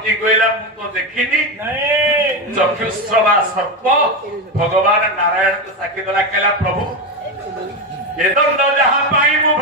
हटी गईला मु तो देखिनी चक्षुस्रवा सर्प भगवान नारायण को साक्षी देला कहला प्रभु ये दंड जहां पाई मु